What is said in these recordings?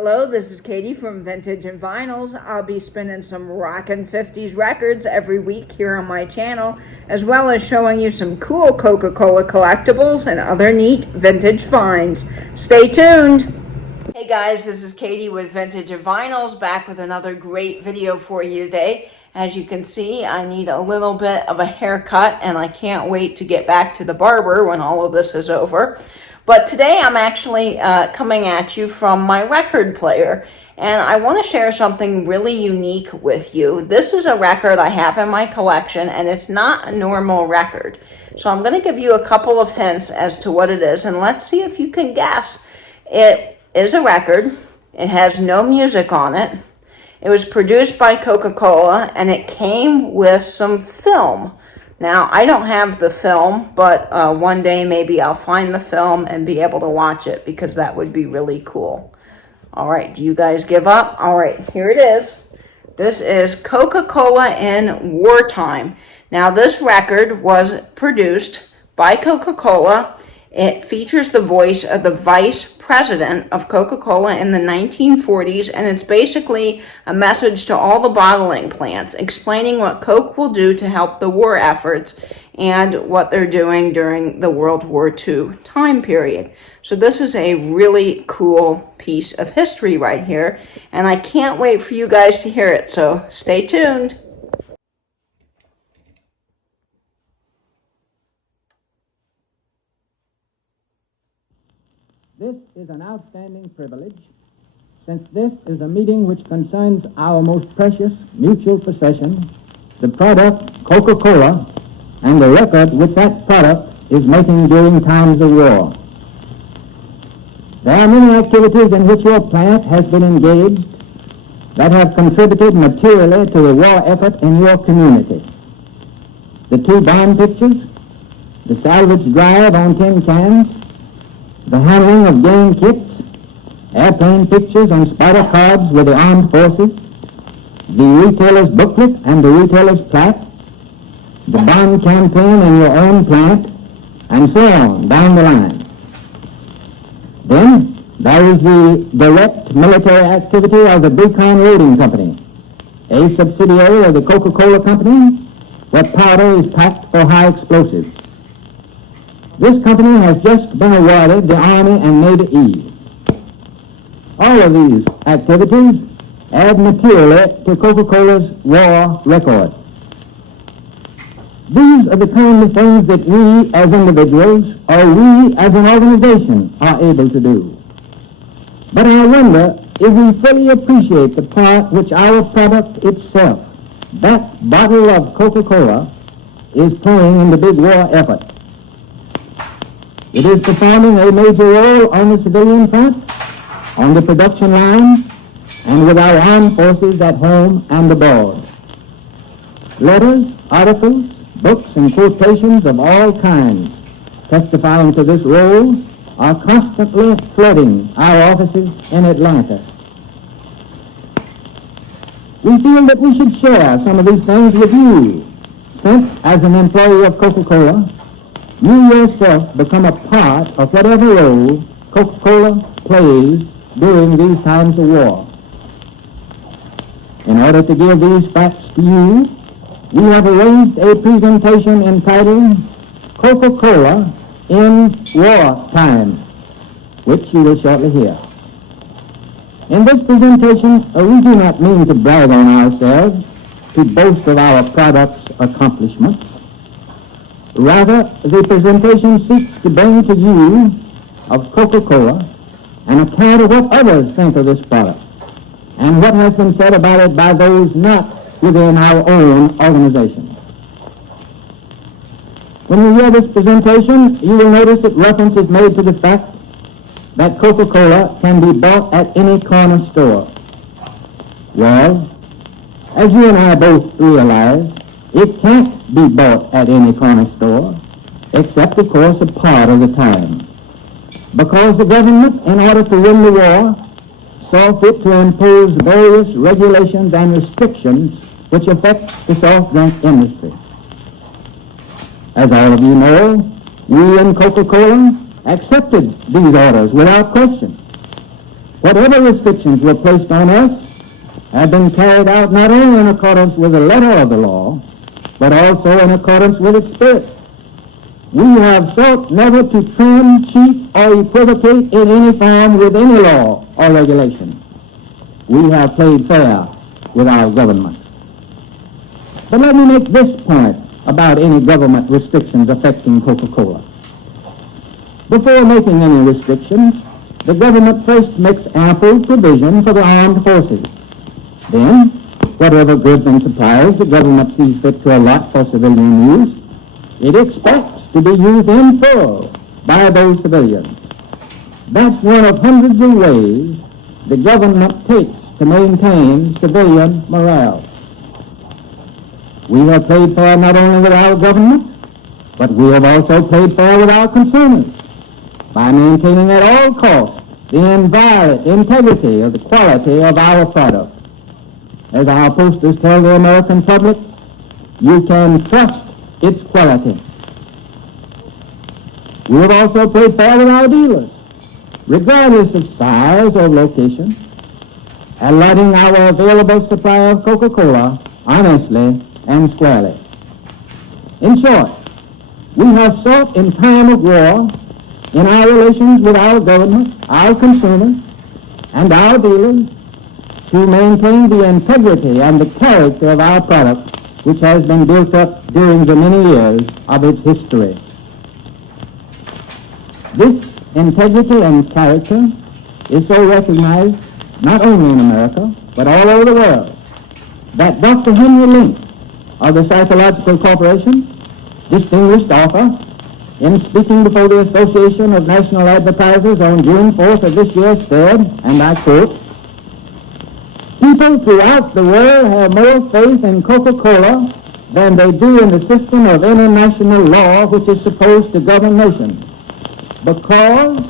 Hello, this is Katie from Vintage and Vinyls. I'll be spinning some rockin' 50s records every week here on my channel, as well as showing you some cool Coca-Cola collectibles and other neat vintage finds. Stay tuned! Hey guys, this is Katie with Vintage and Vinyls, back with another great video for you today. As you can see, I need a little bit of a haircut, and I can't wait to get back to the barber when all of this is over. But today I'm actually coming at you from my record player, and I want to share something really unique with you. This is a record I have in my collection, and it's not a normal record. So I'm going to give you a couple of hints as to what it is, and let's see if you can guess. It is a record. It has no music on it. It was produced by Coca-Cola, and it came with some film. Now, I don't have the film, but one day maybe I'll find the film and be able to watch it, because that would be really cool. All right, do you guys give up? All right, here it is. This is Coca-Cola in Wartime. Now, this record was produced by Coca-Cola. It features the voice of the vice president of Coca-Cola in the 1940s, and it's basically a message to all the bottling plants explaining what Coke will do to help the war efforts and what they're doing during the World War II time period. So this is a really cool piece of history right here, and I can't wait for you guys to hear it, so stay tuned. This is an outstanding privilege, since this is a meeting which concerns our most precious mutual possession, the product Coca-Cola, and the record which that product is making during times of war. There are many activities in which your plant has been engaged that have contributed materially to the war effort in your community. The 2 bond pictures, the salvage drive on tin cans, the handling of game kits, airplane pictures and spider cards with the armed forces, the retailer's booklet and the retailer's plaque, the bond campaign in your own plant, and so on down the line. Then there is the direct military activity of the Beacon Loading Company, a subsidiary of the Coca-Cola Company, where powder is packed for high explosives. This company has just been awarded the Army and Navy E. All of these activities add materially to Coca-Cola's war record. These are the kind of things that we as individuals or we as an organization are able to do. But I wonder if we fully appreciate the part which our product itself, that bottle of Coca-Cola, is playing in the big war effort. It is performing a major role on the civilian front, on the production line, and with our armed forces at home and abroad. Letters, articles, books, and quotations of all kinds testifying to this role are constantly flooding our offices in Atlanta. We feel that we should share some of these things with you, since, as an employee of Coca-Cola, you yourself become a part of whatever role Coca-Cola plays during these times of war. In order to give these facts to you, we have arranged a presentation entitled Coca-Cola in Wartime, which you will shortly hear. In this presentation, we do not mean to brag on ourselves, to boast of our product's accomplishments. Rather, the presentation seeks to bring to you of Coca-Cola an account of what others think of this product and what has been said about it by those not within our own organization. When you hear this presentation, you will notice that reference is made to the fact that Coca-Cola can be bought at any corner store. Well, as you and I both realize, it can't be bought at any corner store, except, of course, a part of the time. Because the government, in order to win the war, saw fit to impose various regulations and restrictions which affect the soft drink industry. As all of you know, we in Coca-Cola accepted these orders without question. Whatever restrictions were placed on us have been carried out not only in accordance with the letter of the law, but also in accordance with its spirit. We have sought never to trim, cheat, or equivocate in any form with any law or regulation. We have played fair with our government. But let me make this point about any government restrictions affecting Coca-Cola. Before making any restrictions, the government first makes ample provision for the armed forces. Then, whatever goods and supplies the government sees fit to allot for civilian use, it expects to be used in full by those civilians. That's one of hundreds of ways the government takes to maintain civilian morale. We have played fair not only with our government, but we have also played fair with our consumers by maintaining at all costs the inviolate integrity of the quality of our product. As our posters tell the American public, you can trust its quality. We have also played fair with our dealers, regardless of size or location, allotting our available supply of Coca-Cola honestly and squarely. In short, we have sought in time of war, in our relations with our government, our consumers, and our dealers, to maintain the integrity and the character of our product, which has been built up during the many years of its history. This integrity and character is so recognized not only in America, but all over the world, that Dr. Henry Link of the Psychological Corporation, distinguished author, in speaking before the Association of National Advertisers on June 4th of this year said, and I quote, "People throughout the world have more faith in Coca-Cola than they do in the system of international law which is supposed to govern nations, because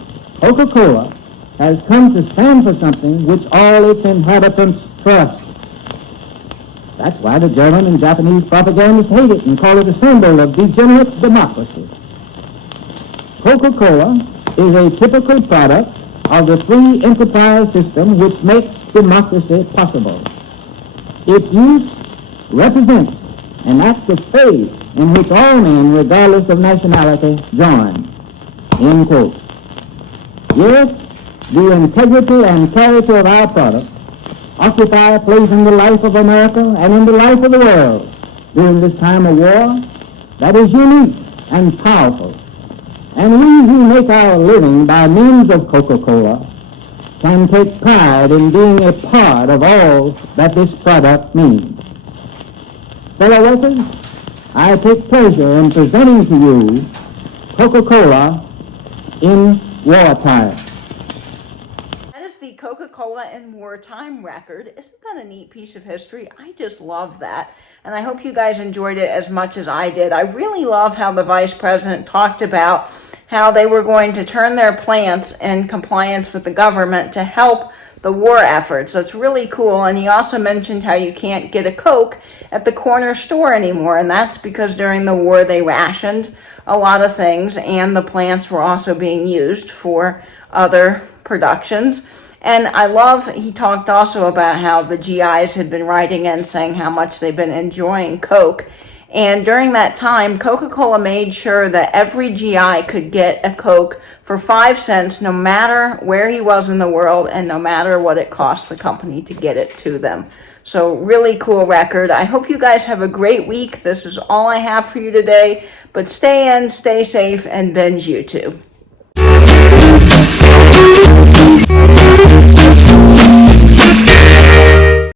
Coca-Cola has come to stand for something which all its inhabitants trust." That's why the German and Japanese propagandists hate it and call it a symbol of degenerate democracy. Coca-Cola is a typical product of the free enterprise system which makes democracy possible. Its use represents an act of faith in which all men, regardless of nationality, join. End quote. Yes, the integrity and character of our product occupy a place in the life of America and in the life of the world during this time of war that is unique and powerful. And we who make our living by means of Coca-Cola can take pride in being a part of all that this product means. Fellow workers, I take pleasure in presenting to you Coca-Cola in wartime. That is the Coca-Cola in wartime record. Isn't that a neat piece of history? I just love that. And I hope you guys enjoyed it as much as I did. I really love how the vice president talked about how they were going to turn their plants in compliance with the government to help the war efforts. That's really cool. And he also mentioned how you can't get a Coke at the corner store anymore. And that's because during the war they rationed a lot of things, and the plants were also being used for other productions. And I love, he talked also about how the GIs had been writing in saying how much they've been enjoying Coke. And during that time, Coca-Cola made sure that every GI could get a Coke for 5 cents, no matter where he was in the world and no matter what it cost the company to get it to them. So really cool record. I hope you guys have a great week. This is all I have for you today. But stay in, stay safe, and binge YouTube.